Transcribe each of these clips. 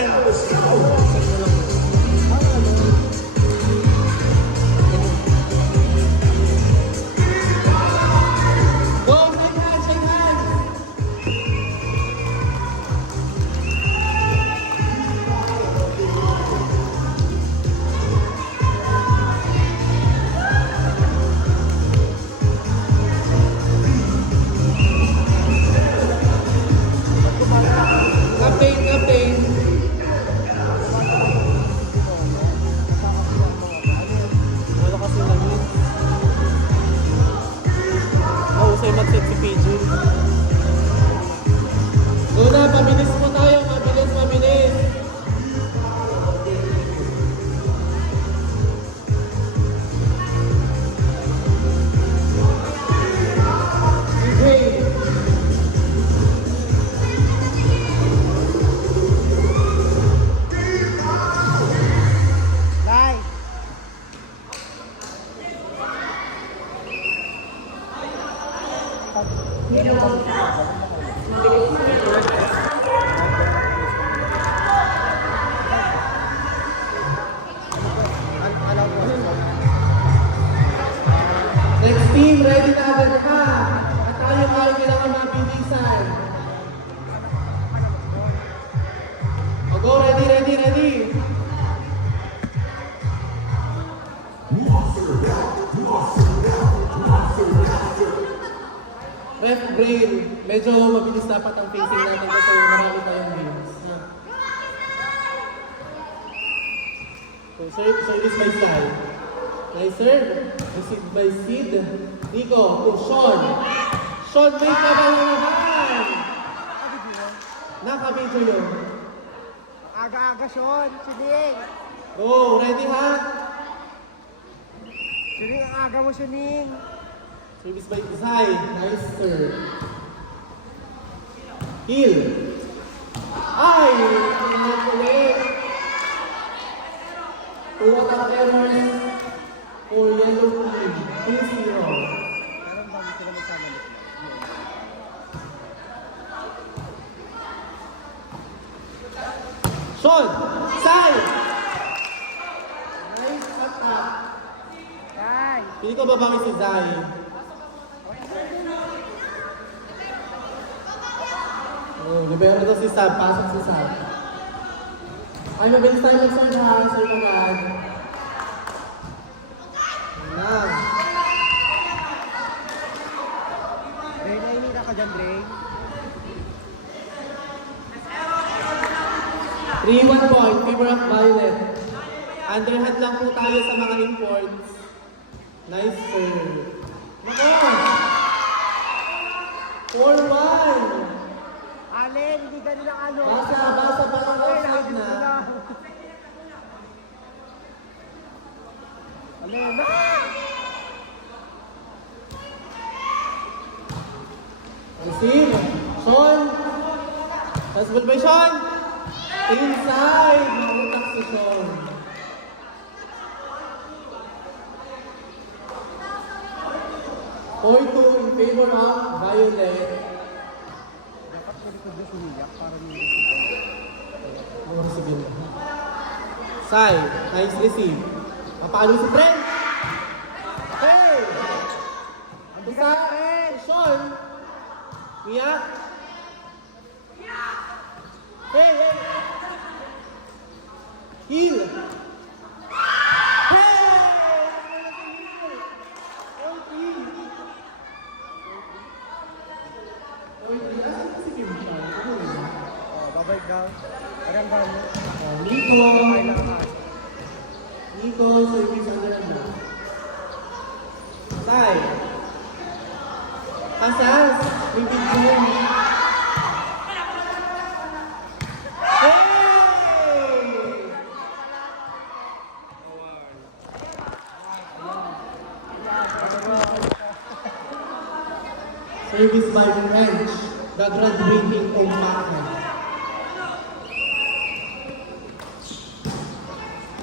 yan. Go, shake hands, shake hands. Campaign, campaign. Wala kasi langit. Mahusay mag-set si PJ. Una, pabilis mo tayo. Mabilis, mabilis. PJ. Bye. Next team, ready na agad ka. At tayo ay kailangan mabilisan. O go, ready, ready, ready. Ref brain, medyo mabilis dapat ang pacing natin kasi marami tayong games. So service by side. Nice serve. Received by Sid. Nico, to Sean. Sean, may kabalanahan. Nakabidyo yun. Aga-aga, Sean. Sining. Go, ready ha? Sining, ang aga mo, Sining. Service by Zay. Nice serve. Heel. Ay! Tingnan ulit. 2 attack errors for yellow team. 2-0. Parang bago sila magsama nito. Sean! Zay! Nice attack. Ay. Pili ko babangi si Zay. Oh, libero daw si Sab. Pasok si Sab. Ay, mabilis tayo mag-serve ha. Serve agad. Ayan. Dre, nainita ka dyan, Dre. 3-1 point. Favor of Violet. Underhand lang po tayo sa mga imports. Nice serve. Nako! 4-1. Allen, hindi ka nila ano. Basa, parang outside na. Allen, Receive. Sean. Passable by Sean. Inside. Mamutak si Sean. Point 2 in favor of Violet. dapat ko rin ko sumiyak para may Ano si Bill? Sai. Nice receive. Mapalo si Trent. Hey! Isa. Sean. Mia. Hey, hey. Heel. Hey! babay daw. Parang gano'n. Nico. Babay lang ka. Nico, service under na. Sai. Asas. May video. Hey! Service by French. The graduating of Maka.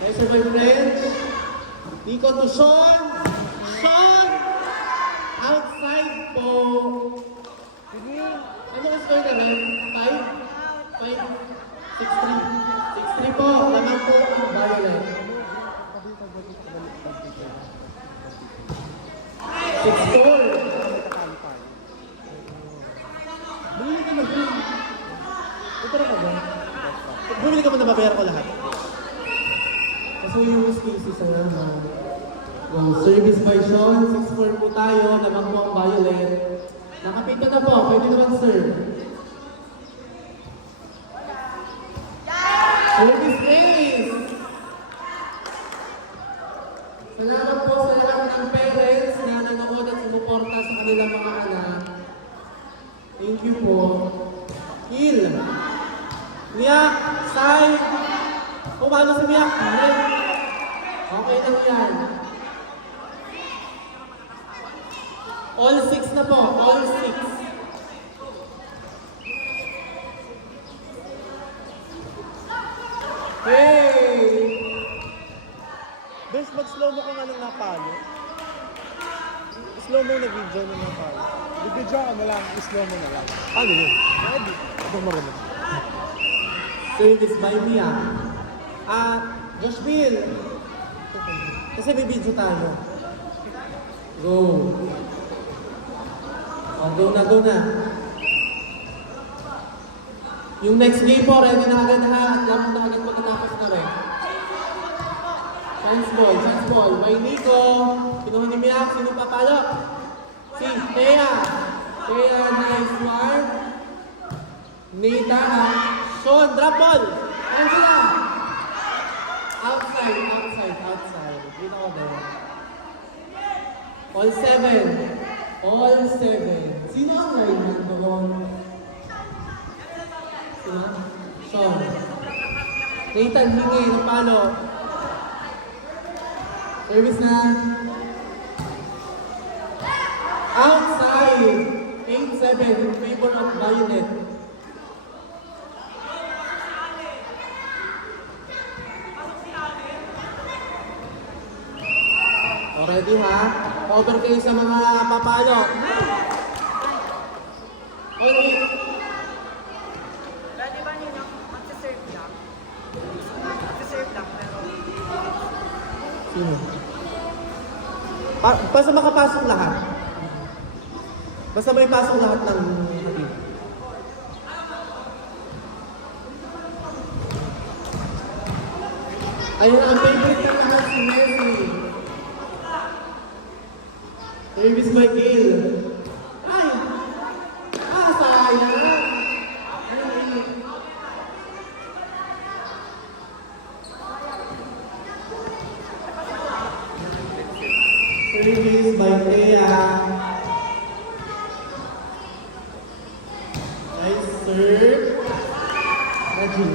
Yes, sir, my friends. Nico to Sean. Sean! Outside po. Sige. Ano ang score naman? 5? 5? 6-3 po, lamang po ang violet. 6-4. Bumili ka na ba? Ito rin ka ba? Bumili ka ba na babayaran ko lahat? Kasi yung skills naman. Wow, service by Sean, 6-4 po tayo, naman po ang violet. Nakapito na po, pwede naman serve. Service ace! Salamat po sa lahat ng parents na nanonood at sumuporta sa kanilang mga anak. Thank you po. Kill! Miyak! Sai! Pumalo si Miyak! Okay lang yan. All 6 na po. All 6. Hey! Bes, mag-slow mo kung anong napalo. Slow mo na video nung napalo. Video ka na lang, slow mo na lang. Ano yun? Pwede. Ito marunong. Service by Mia. Josh Bill. Kasi may video tayo. Go. Go na, go na. Yung next game po, ready na agad ha. At lamang na agad pagkatapos na rin. Chance ball. By Nico. Kinuha ni Mia. Sino papalok? Si Thea. Thea, nice one. Nita. Sean, drop ball. Angela. Outside. Dito ko din. All 7. Sino ang lineman doon? Sino? Sean. Nathan, hingi ng palo. Service na. Outside. 8-7 in favor of Violet. Already ha? Over kayo sa mga papalo. Okay. Pwede ba nyo mag-serve lang? Mag-serve lang, pero... Sino? Basta makapasok lahat. Basta may pasok lahat ng team. Ayun ang favorite ng lahat si Messi. Service by Gil. Ay! Sayang! Service by Thea. Nice serve. Rajin.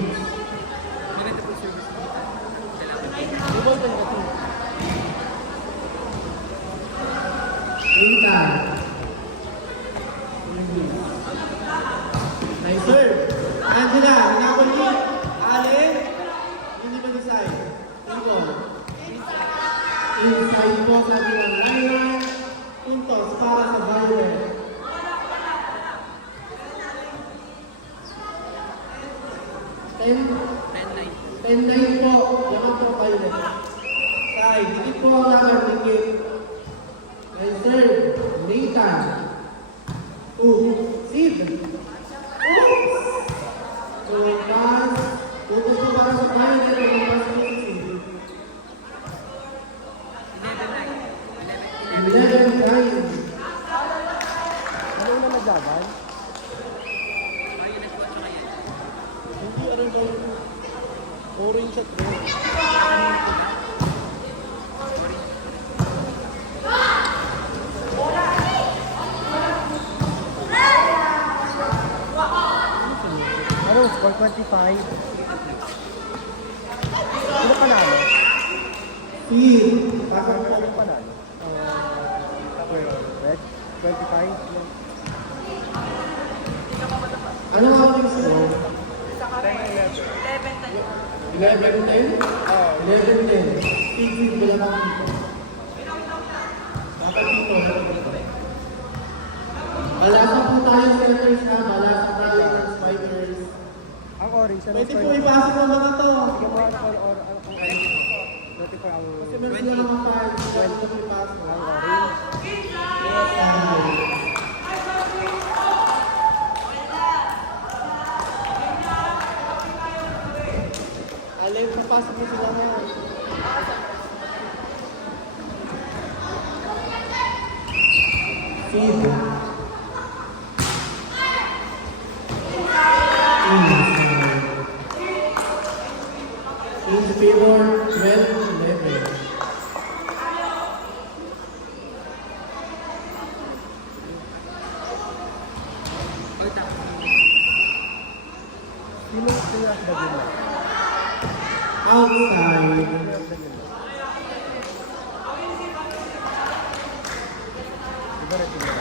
Linta. Nice serve. Angela, hinabol Allen. Hindi ba decide? Tingo. Inside po sa ating line. Puntos para sa Violet. Ten 9 po. Yaman po Violet. Side. Dikit po ang laban. Dikit. Nice serve. Nathan. 2. Sid. Oops. So, pass. Puntos po para sa Violet. Ang pass po si Sid. 11-9. Ano na naglaban? Hindi, ano ba? Orange at red. Ano, score 25. Ano panalo? Sid. Pasok mo ano panalo? Red? 25? Ano nga ang score? 11-10? 11 tayo. 11-10. Sid ba lang dito? Dapat dito. Balasa po tayo centers na. Balasa tayo ng spikers. Ang orange Pwede po ipasok ng mga to. Sige mo or kung ano. 24 hours. Kasi meron sila mga files. Kaya ito po ipasok. Alin, papasok mo sila ngayon. Feed. In favor, 12-11. Sino ang bagay na? Outside. Iba rin tingnan.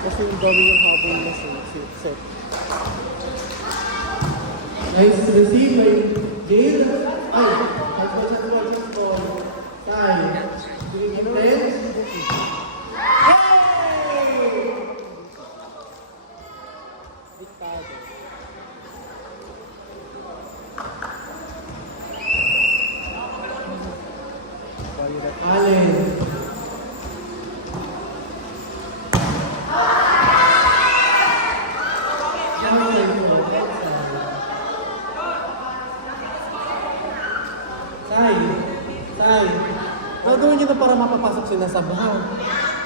Kasi yung dami yung habol na set. Nice to receive by Jail. Ay, that's ball. Side. Doing it then. Hey! Diktado. Violet. Allen. Sai. Gagawin nyo na para mapapasok sila sa bahan.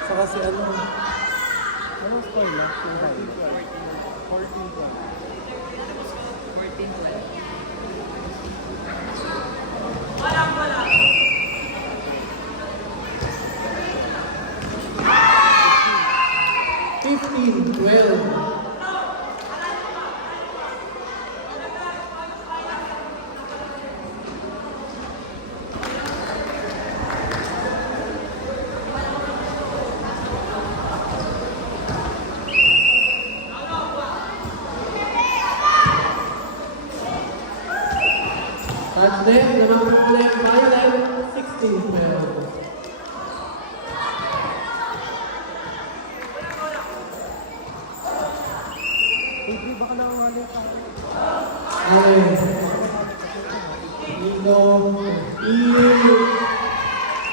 Saka si ano. Ano score na? 15-12. Touchdown, naman po play Violet, 16-12. Hindi, baka nakawali ka. Allen. Nico. Ian.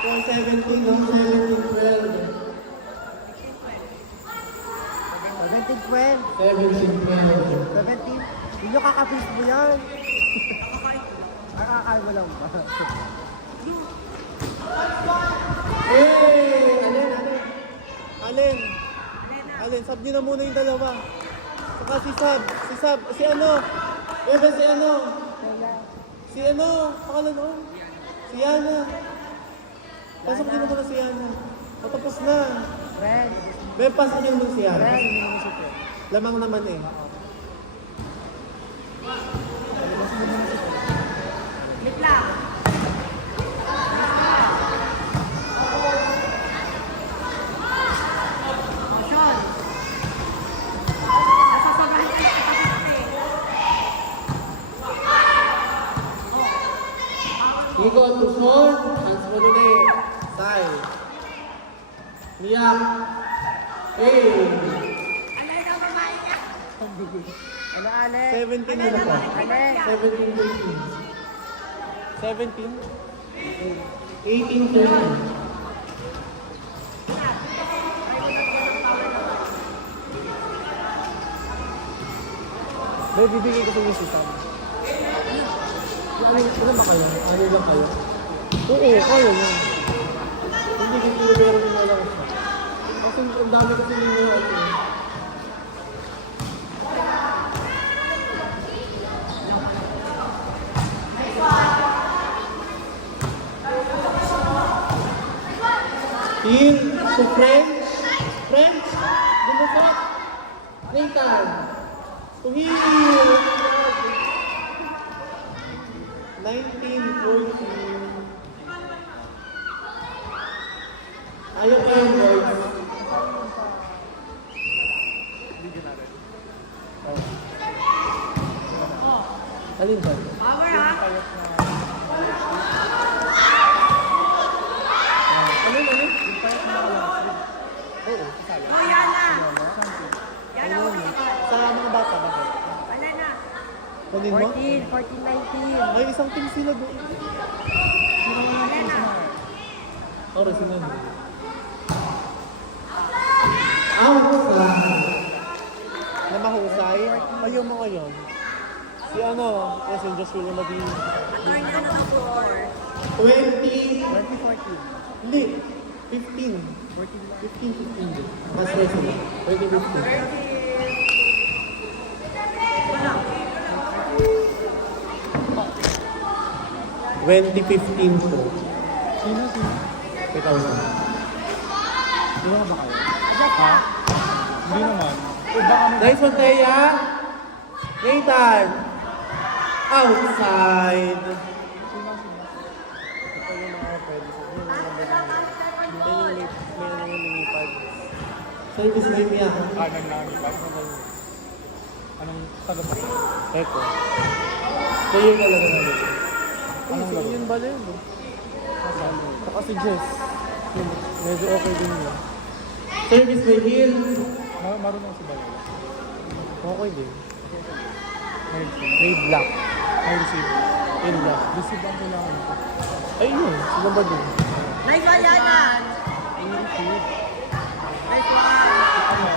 17, no? 17-12. 17-12. 17-12. 17. Hindi nyo kakapis mo yan. Nakakakal mo lang ba? Hey! Allen. Allen, sub nyo na muna yung dalawa. Saka si ano? Bebe, si ano? Si ano? Pangalan mo? Si Yana. Pasok nyo na muna si Yana. Patapos na. Red. Bebe, pasok nyo muna si Yana. Red. Hindi mo si Red. Lamang naman eh. Nico to Sean, transfer ulit. Sai. Miyak. Hey. Ano, Ale? 17 na po. Ale? 17, 18, 20. May bibigay ko sa inyo si Sam. Ano ba kayo? Ano lang kayo? Oo, kaya yan. Hindi kasi meron nyo lang siya. Kasi ang dami kasi ninyo ito. In to French. French. Dumusok. Nathan. To heal. 19-14. Ayaw pa yung boys. Alin ba? Power ha? Alin? Oo, kasaya. Oh, Yana! Yana, Ayun, ulit ka. Sa mga bata ba? Kunin mo? 14, 19. Ay, isang team sila doon. Sino mo lang po sa mga? Oras na yun. Outside. Na mahusay? Ayaw mo ngayon. Si ano, yes, yung Joshua Madini. Attorney na ng score. 20. 2014. Hindi. 15. 15. Mas sila. 2015. Wala. 2015 po. Sino? 2,000. Sino ba kayo? Ha? Hindi naman. Iba kami. Nice one, Teya. Nathan. Outside. Sino? Ito yung mga pwede sa inyo. May lumipad. Service na yung iyak. Anong nangipas? Anong taga ba? Eko. Player talaga namin. Anong Ano laro? yun ba yun? Saka si Jess. Yun, medyo okay din yun. Service may heal. Marunong si Bayo. Okay din. May May black. receive. In black. Receive ang kailangan ko. Ayun, sino ba din? Nice one, Yana. Receive. Nice one.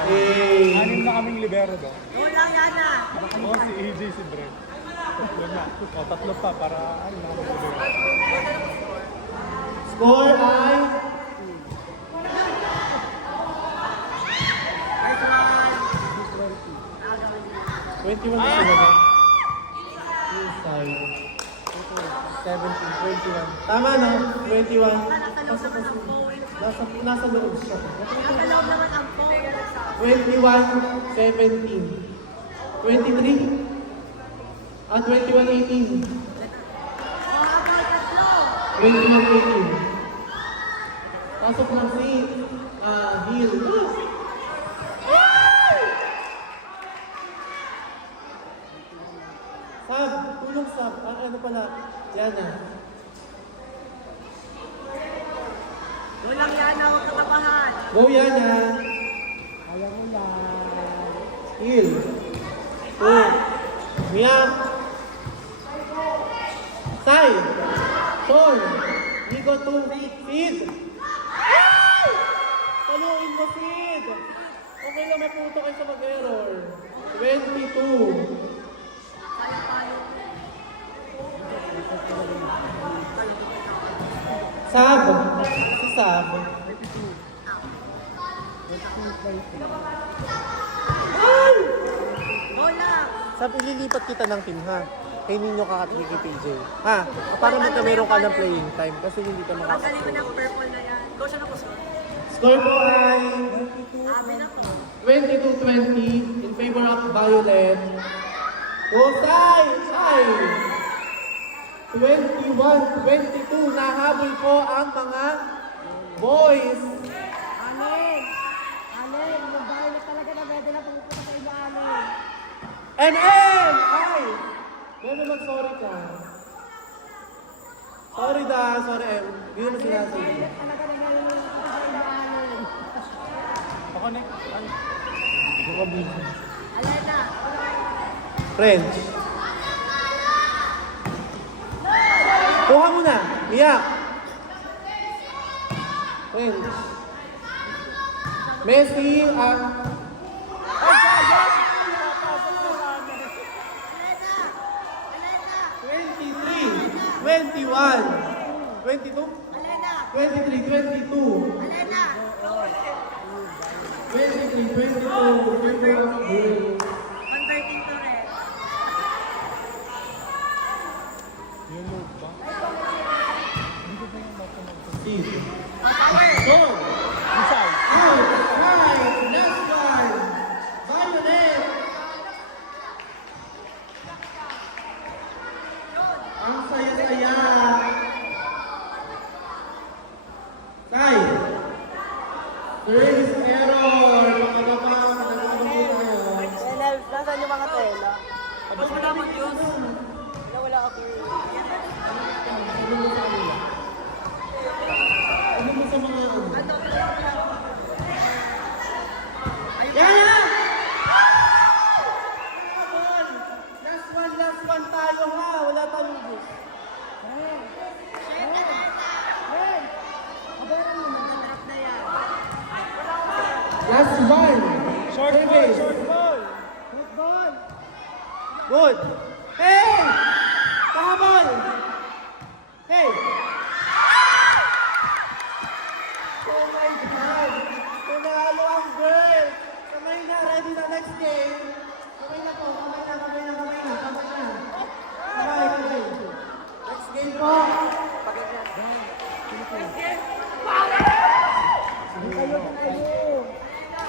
Eh, Anim na kaming libero doon. Go lang, Yana. Oo, si AJ, si Brent. Yun na. O, tatlo pa para ay na kaming libero. score ay Nice one. 21 na sila ba? Inside. 17, 21. Tama no? 21. Nasa loob naman ang phone. Nasa loob siya. Nasa loob naman ang phone. 21, 17. 23. Ah, 21, 18. 21, 18. Pasok lang si Hill. Sab, tulong Sab. Ano pala? Yana. Go lang, Yana. Huwag katapahan. Go Yana. Kaya mo yan. Hill. Two. Miyak. Sai. Sol. Nico 2. Sid. Paluin mo, Sid. Okay lang, may puto kayo sa mag-error. 22. Kaya tayo. Sab. Si Sab. Ay! Go lang. Sab, ililipat kita ng team, ha? Kay Ninyo kakatli kay PJ. Ha? Para magkameron ka ng playing time kasi hindi ka Tanggalin mo makakascore. na ang purple na yan. Go siya na po, sir. Score po ay Abi na to. 22-20 in favor of Violet. Go, Sai! Sai! 21-22. Nahabol po ang mga boys. Alin! Alin! Ang bahay na talaga na pwede na pumunta sa iba, Alin. MM! Ay! Pero mag-sorry ka. Sorry da, sorry M. Hindi naman sinasabi. Talaga na meron na pumunta sa iba, Alin. Ako na. Ay. Alin na. French. Kuha mo na. Iyak. French. Messi, Ay, kaya! 23, 21, 22, Alena! 23, 22, Alena! 23, 22, 22, Converting to red. Yung load ba? Hindi ko ba yung load na Power! Go! Isay. Out! Right! Last one! Violet! Ang saya-saya! Sai! There is error! Makakapang nagkakaroon tayo. Short ball! Good ball. Good. Hey! Pahabol! Hey! Oh my God! Nanalo ang girl! Kamay na, ready na next game. Kamay na po, kamay na, kamay